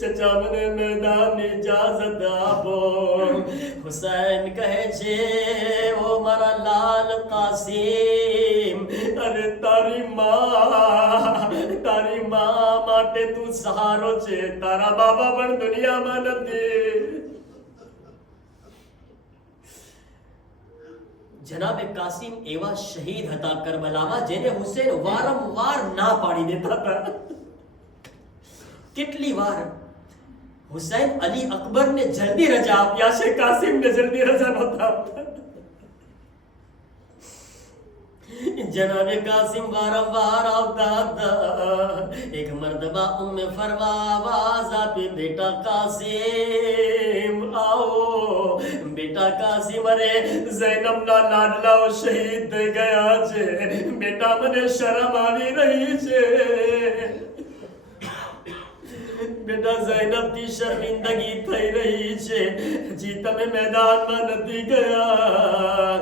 ચચા, મને મેદાનની ઇજાઝત આપો. હુસૈન કહે છે, ઓ મારા લાલ કાસિમ, અરે તારી માં માટે તું સહારો છે. તારા બાબા પણ દુનિયામાં નથી. જનાબે કાસિમ એવા શહીદ હતા કરબલામાં જેને હુસૈન વારંવાર ના પાડી દેતા હતા. કેટલી વાર હુસૈન અલી અકબરને જલ્દી રજા આપ્યા છે, કાસિમને જલ્દી રજા નહોતા આપતા. જનાબે કાસિમ વારંવાર આવતા હતા. એક મર્તબા ઉમ્મે ફરવા આવાજ આપી, બેટા કાસિમ આવો. બેટા કાસિમ, અરે ઝૈનબના લાડલાઓ શહીદ થઈ ગયા છે. બેટા, મને શરમ આવી રહી છે. બેટા, ઝૈનબથી શર્મિંદગી થઈ રહી છે. જી તમે મેદાનમાં નથી ગયા.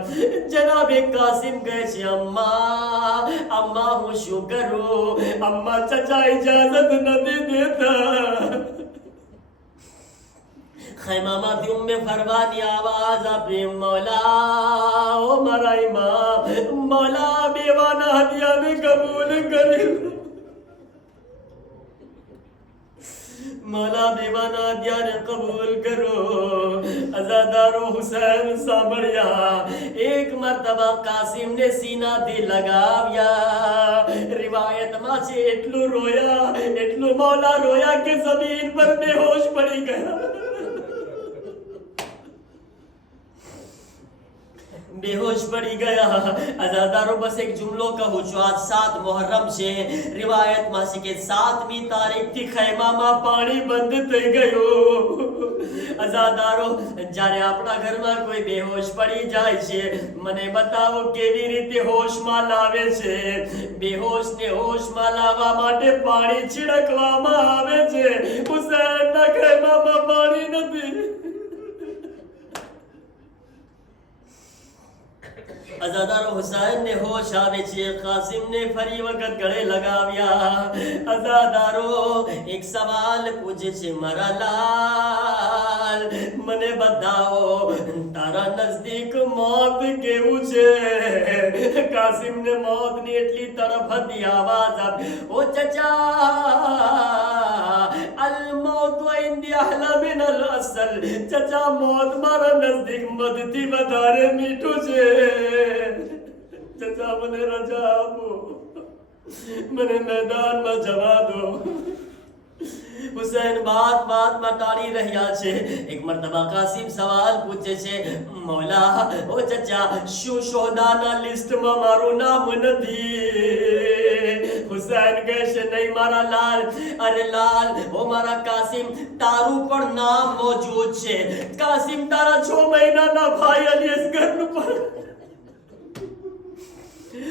જનાબે કાસિમ કહે છે, અમ્મા હું શું કરું? અમ્મા, ચચા ઇજાઝત નથી દેતા. ખૈમામાંથી ઉમ્મે ફરવાની આવાજ આપી, મૌલા, ઓ મારા ઇમામ, મૌલા, બેવાના હદિયાને કબૂલ કરી. मौला बेवाना दियार कबूल करो। अज़ादारो हुसैन सांभळ्या एक मरतबा कासिम ने सीना થી લગાવ્યા। રિવાયતમાં છે એટલું રોયા, એટલું મૌલા રોયા કે જમીન પર બેહોશ પડી ગયા। બેહોશ પડી ગયા. અઝાદારો બસ એક જુમલો કહું છું. આજ 7 મુહર્રમ છે. રિવાયતમાં છે કે 7મી તારીખથી ખૈમામાં પાણી બંધ થઈ ગયું. અઝાદારો, જ્યારે આપણા ઘરમાં કોઈ બેહોશ પડી જાય છે, મને બતાવો કેવી રીતે હોશમાં લાવે છે. બેહોશને હોશમાં લાવવા માટે પાણી છિડકવામાં આવે છે. હુસૈનના ખૈમામાં પાણી નથી. અઝાદારો, હુસૈનને હોશ આવે છે. કાસિમને ફરી વખત ગળે લગાવ્યા. અઝાદારો એક સવાલ પૂછે છે, મારા લાલ, મને બતાવો તારા નજદીક મોત કેવું છે. કાસિમને મોતની એટલી તરફ હતી. આવાજ આવી, ઓ ચચા, અલ મૌત ઇન્દી અહલા મિન અલ અસલ. ચચા, મોત મારા નજદીક મધથી વધારે મીઠું છે. ચચા, મને રજા આપો, મને મેદાનમાં જવા દો. હુસૈન બાતમાં ટાળી રહ્યા છે. એક મરતબા કાસિમ સવાલ પૂછે છે, મૌલા, ઓ ચચા, શું શોહદાના લિસ્ટમાં મારું નામ નથી? હુસૈન કહે છે, નહીં મારા લાલ. અરે લાલ, ઓ મારા કાસિમ, તારું પણ નામ મોજૂદ છે. કાસિમ, તારા 6 મહિનાના ભાઈ અલી અસગરનું પણ.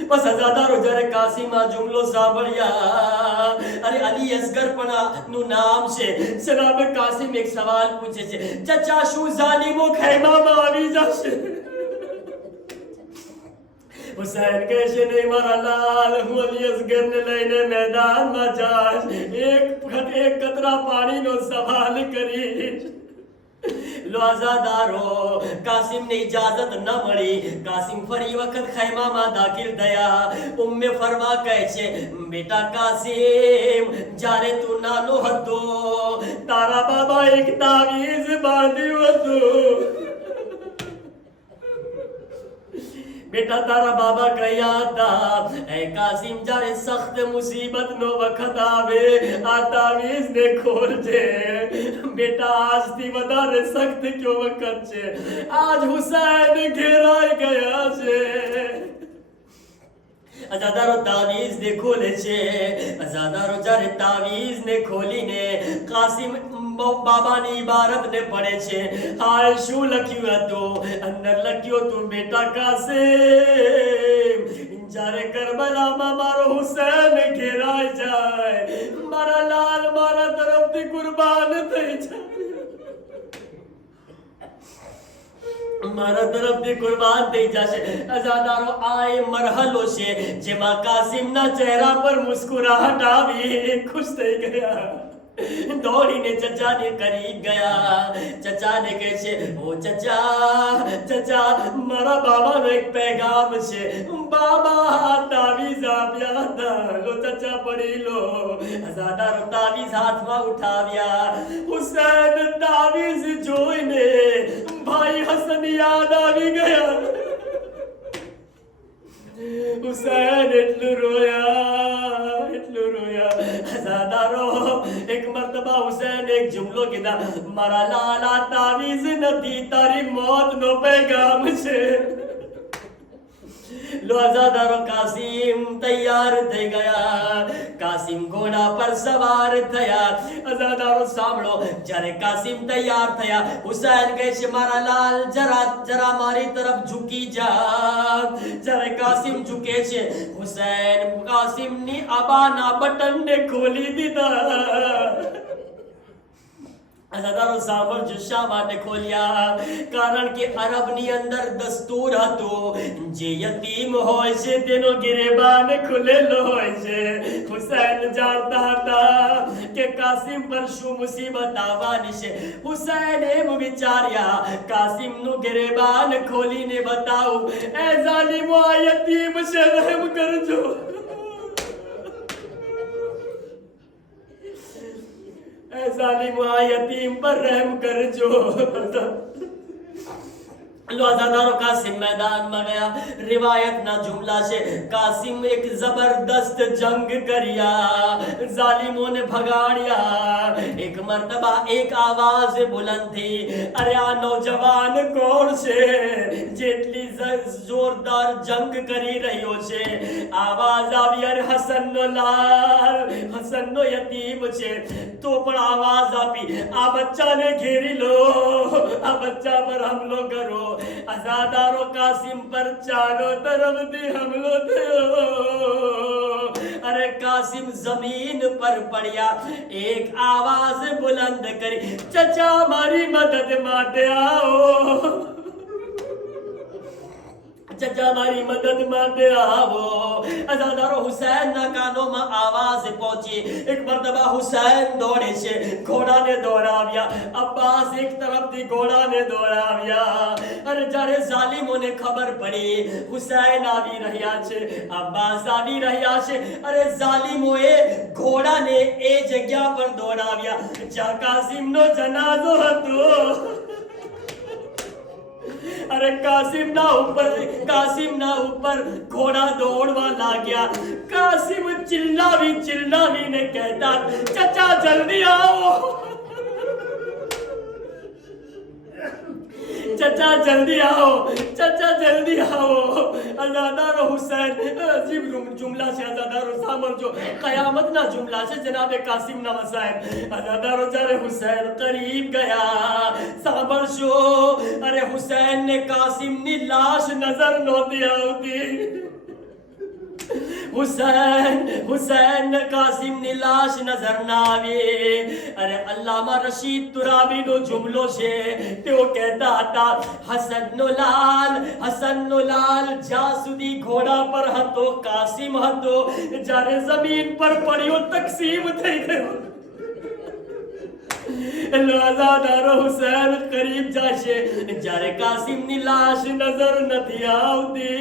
બસ અઝાદારો, જ્યારે કાસિમ આ જુમલો સાંભળ્યા, અરે અલી અસગર પણ નું નામ છે. જનાબ કાસિમ એક સવાલ પૂછે છે, ચચા, શું ઝાલિમો ખૈમામાં આવી જશે? હુસૈન કહે છે, નહીં મારા લાલ, હું અલી અસગરને લઈને મેદાનમાં જાશ. એક કતરા પાણીનો સવાલ કરીશ. લો અઝાદારો, કાસિમને ઇજાઝત ન મળી. કાસિમ ફરી વખત ખૈમામાં દાખિલ થયા. ઉમ્મે ફરવા કહે છે, બેટા કાસિમ, જ્યારે તું નાનો હતો, તારા બાબા એક તાવીઝ બાંધ્યું હતું. બેટા, તારા બાબા કહ્યા હતા, એ કાસિમ, જ્યારે સખ્ત મુસીબતનો વખત આવે, આ તાવીઝને ખોલજે. બેટા, આજથી વધારે સખ્ત કયો વખત છે? આજ હુસૈન ઘેરાઈ ગયા છે. અઝાદારો તાવીઝને ખોલે છે. અઝાદારો જ્યારે તાવીઝને ખોલીને કાસિમ બાબાની ઇબારતને પડે છે. હાલ શું લખ્યું હતું? અંદર લખ્યું હતું, બેટા કાસિમ, જ્યારે કરબલામાં મારો હુસૈન ઘેરાઈ જાય, મારા લાલ મારા તરફથી કુરબાન થઈ જાય. મારા તરફથી કુરબાન થઈ જશે. અઝાદારો, આ એ મરહલો છે જેમાં કાસિમના ચહેરા પર મુસ્કુરાહટ આવી. ખુશ થઈ ગયા. દોડીને ચચાને કરીબ ગયા. ચચાને કહે છે, ઓ ચચા, મારા બાબાનો એક પેગામ છે. બાબા તાવીઝ આપ્યા હતા, લો ચચા, પડી લો. અઝાદારો તાવીઝ હાથમાં ઉઠાવ્યા. હુસૈન તાવીઝ જોઈને ભાઈ હસન યાદ આવી ગયા. હુસૈન એટલું રોયા. અઝાદારો, એક મરતબા હુસૈન એક જુમલો કીધા, મારા લાલા, તાવીઝ નથી, તારી મોતનો પેગામ છે. લો અઝાદારો, કાસિમ તૈયાર થઈ ગયા. કાસિમ ઘોડા પર સવાર થયા. અઝાદારો સાંભળો, જ્યારે કાસિમ તૈયાર થયા, હુસૈન કહે છે, મારા લાલ, જરા મારી તરફ ઝૂકી જા. જ્યારે કાસિમ ઝૂકે છે, હુસૈન કાસિમની આબાના બટનને ખોલી દીધા. અઝાદારો સાંભળજો, શા માટે ખોલ્યા? કારણ કે અરબની અંદર દસ્તુર હતું, જે યતીમ હોય છે તેનો ગિરેબાન ખુલેલો હોય છે. હુસૈન જાણતા હતા કે કાસિમ પર શું મુસીબત આવવાની છે. હુસૈન એમ વિચાર્યા, કાસિમનું ગિરેબાન ખોલીને બતાવું. એ ઝાલિમો, આ યતીમ છે, રહેમ કરજો. ઝાલિમ, આ યતીમ પર રહેમ કરજો. आजादारो कासिम मैदान में गया। रिवायत ना जुमला से कासिम एक जबरदस्त जंग करिया, जालिमों ने भगाड़िया। एक मर्तबा एक आवाज बुलंद थी, अरे आ नौजवान कौन से जेटली जोरदार जंग करी रहियो छे। आवाज આવી, અરે હસનનો લાલ, હસનનો યતીમ છે। તો પણ આવાજ આપી, આ બચ્ચાને ઘેરી લો, આ બચ્ચા પર હુમલો કરો। अजादारो कासिम पर चारों तरफ से हमलो थयो। अरे कासिम जमीन पर पड़िया। एक आवाज बुलंद करी, चचा मारी मदद माटे आओ, चचा मारी मदद माटे आओ। अजादारो हुसैन ना कानों में आवाज पहुंची। एक मर्तबा हुसैन दौड़े छे, घोड़ा ने दौड़ाव्या। अब्बास एक तरफ थी घोड़ा ने दौड़ाव्या। अरे जारे जालिमों ने खबर पड़ी हुसैन आवी રહ્યા છે, अब्बास आवी રહ્યા છે। अरे जालिमोए घोड़ा ने ए जगह पर दौड़ाव्या જ્યાં કાસિમ નો જનાઝો હતો। अरे कासिम ना ऊपर घोड़ा दौड़वा लाग्या। कासिम चिल्लावी ने कहता, चचा जल्दी आओ, चचा जल्दी आओ, चचा जल्दी आओ। अजादारो हुसैन, अजीब जुमला से अजादारो सामरजो, कयामत ना जुमला से जनाबे कासिम ना वसायब। अजादारो जारे हुसैन करीब गया, सामरजो। अरे हुसैन ने कासिम नी लाश नजर नोती आवती। हुसैन कासिम ની લાશ નજર ના આવે। અરે અલ્લામા રશીદ તુરાબી નો જુમલો છે, તેઓ કહેતા હતા, હસનનો લાલ જ્યાં સુધી ઘોડા પર હતો કાસિમ હતો, જ્યારે જમીન પર પડ્યો તકસીમ થઈ ગયો। અજાદારો હુસૈન કરીબ જાશે, જ્યારે કાસિમની લાશ નજર નથી આવતી।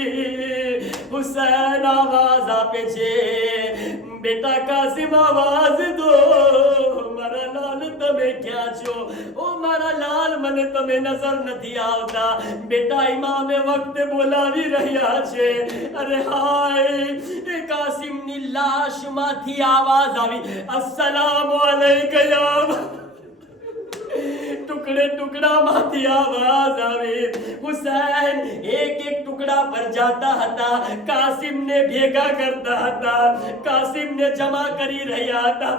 હુસૈન આવાજ આપે છે, બેટા કાસિમ આવાજ દો, મારા લાલ તમે ક્યાં છો? ઓ મારા લાલ મને તમે નજર નથી આવતા। બેટા ઇમામે વખતે બોલાવી રહ્યા છે। અરે હાય, એ કાસિમની લાશમાંથી આવાજ આવી, અસ્સલામુ અલૈકમ। टुकड़े टुकड़ा माथी आवाज आवे। हुसैन एक एक टुकड़ा पर जाता था, कासिम ने भेगा करता था, कासिम ने जमा करी रहा था।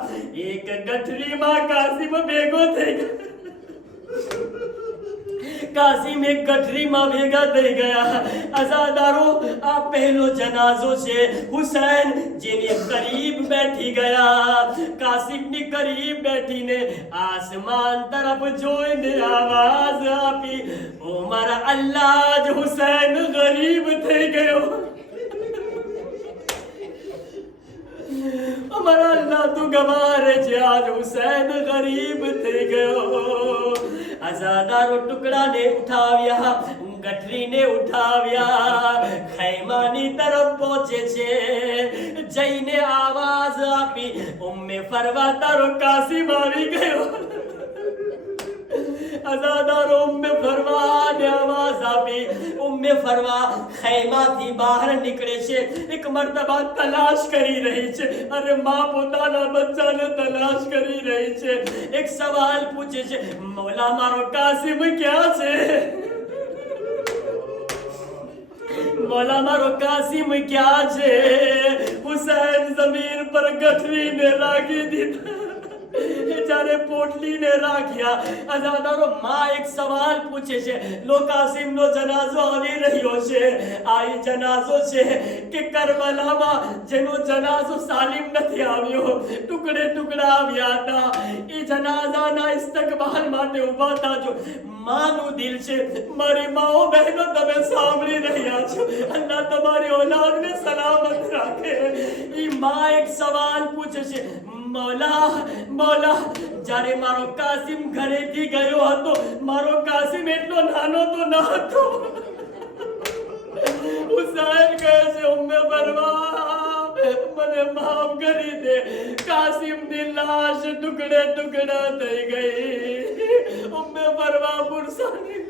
एक गठरी में कासिम भेगो थे, कासिम एक गठरी में भेगा થઈ ગયા। अजादारो आ पहलो जनाजो છે। हुसैन જેની करीब बैठी गया। कासिम ની करीब बैठीने आसमान तरफ જોઈને आवाज આપી, ओ मारा अल्लाह જ हुसैन गरीब થઈ ગયો। हमारा अल्लाह तू गवारे છે, आज हुसैन गरीब થઈ ગયો। अजादारो टुकड़ा ने उठाव्या, गठरी ने उठाव्या, खैमानी तरफ पहुंचे छे। जईने आवाज आपी, उम्मे फरवा तारो कासिम આવી ગયો। अजादारो उम्मे फरवा ने आवाज आपी, उम्मे फरवा खैमाથી બહાર નીકળે છે। એક મર્તબા તલાશ કરી રહી છે। અરે માં પોતાના બચ્ચાને તલાશ કરી રહી છે। એક સવાલ પૂછે છે, મૌલા મારો કાસિમ ક્યાં છે? मौला मारो कासिम क्या छे? हुसैन जमीन पर गठरी ने राखी दीधा, जाने पोटली ने राख्या। अजादारो मां एक सवाल पूछे छे, लो कासिम नो जनाजो આવી રહ્યો છે। આ જનાઝો છે કે કરબલામાં જેનો જનાઝો સાલિમ નથી આવ્યો, ટુકડે ટુકડા આવ્યા હતા। એ જનાઝાના ઇસ્તકબાલ માટે ઊભા થાજો। માનું દિલ છે, મારી માઓ બહેનો તમે સાંભળી રહ્યા છો, અલ્લાહ તમારી औलादને સલામત રાખે। એ માं એક સવાલ પૂછે છે, मौला जारे मारो कासिम घरेથી ગયો હતો, મારો કાસિમ એટલો નાનો તો ન હતો। હુસૈન કહે છે, ઉમ્મે ફરવા મને માફ કરી દે, કાસિમની લાશ ટુકડે ટુકડા થઈ ગઈ। ઉમ્મે ફરવા પુરસાની